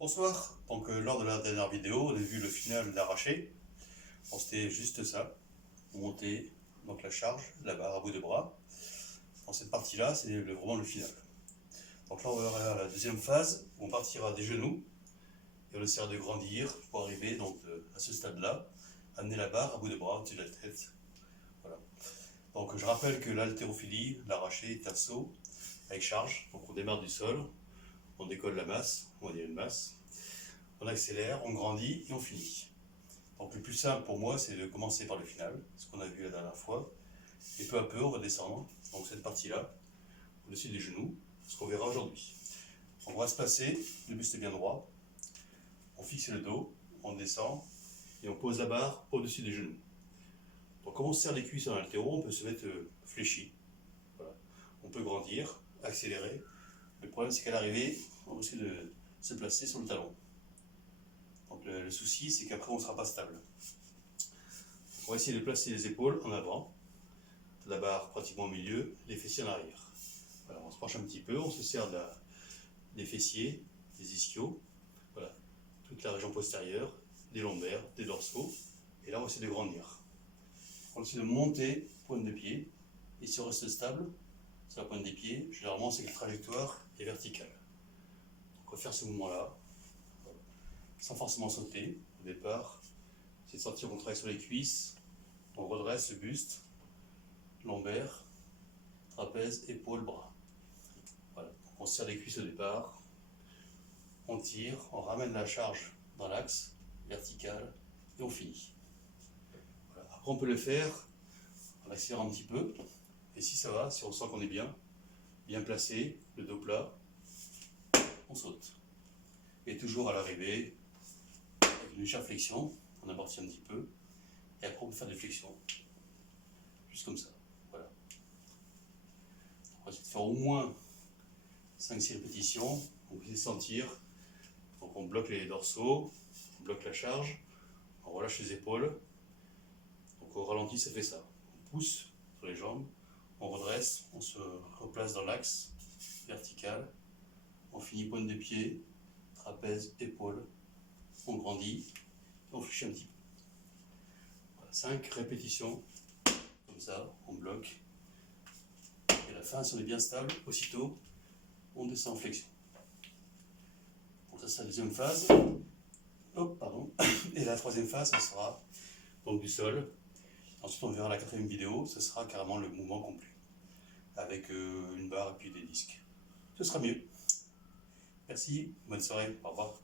Bonsoir, donc lors de la dernière vidéo, on a vu le final d'arraché. Bon, c'était juste ça, monter donc la charge, la barre à bout de bras. Dans cette partie-là, c'est vraiment le final. Donc là, on va vers la deuxième phase, où on partira des genoux, et on essaiera de grandir pour arriver donc, à ce stade-là, amener la barre à bout de bras au-dessus de la tête. Voilà. Donc je rappelle que l'haltérophilie, l'arraché est un saut avec charge. Donc on démarre du sol, on décolle la masse, on va dire une masse, on accélère, on grandit et on finit. Donc le plus simple pour moi, c'est de commencer par le final, ce qu'on a vu la dernière fois, et peu à peu on va descendre, donc cette partie-là, au-dessus des genoux, ce qu'on verra aujourd'hui. On va se passer, le buste est bien droit, on fixe le dos, on descend, et on pose la barre au-dessus des genoux. Donc comme on serre les cuisses en haltéro, on peut se mettre fléchi. Voilà. On peut grandir, accélérer. Le problème c'est qu'à l'arrivée, on risque de se placer sur le talon. Donc le souci c'est qu'après on ne sera pas stable. On va essayer de placer les épaules en avant, la barre pratiquement au milieu, les fessiers en arrière. Voilà, on se penche un petit peu, on se serre des fessiers, des ischios, voilà, toute la région postérieure, des lombaires, des dorsaux, et là on va essayer de grandir. On va essayer de monter, pointe de pied, et si on reste stable sur la pointe des pieds, généralement c'est que la trajectoire est verticale. Donc on va faire ce mouvement-là, voilà, sans forcément sauter au départ, c'est de sentir qu'on travaille sur les cuisses, on redresse le buste, lombaire, trapèze, épaules, bras. Voilà. On serre les cuisses au départ, on tire, on ramène la charge dans l'axe vertical et on finit. Voilà. Après on peut le faire en accélérant un petit peu, et si ça va, si on sent qu'on est bien placé, le dos plat, on saute. Et toujours à l'arrivée, avec une légère flexion, on amortit un petit peu, et après on peut faire des flexions, juste comme ça. Voilà. On va essayer de faire au moins 5-6 répétitions, on peut sentir. Donc on bloque les dorsaux, on bloque la charge, on relâche les épaules. Donc au ralenti, ça fait ça. On pousse sur les jambes, on redresse, on se replace dans l'axe vertical, on finit pointe de pied, trapèze, épaules, on grandit, et on fléchit un petit peu. Voilà, 5 répétitions, comme ça, on bloque. Et à la fin, si on est bien stable, aussitôt, on descend en flexion. Donc ça, c'est la deuxième phase. Hop, pardon. Et la troisième phase, ce sera donc du sol. Ensuite, on verra la quatrième vidéo, ce sera carrément le mouvement complet, avec une barre et puis des disques. Ce sera mieux. Merci, bonne soirée, au revoir.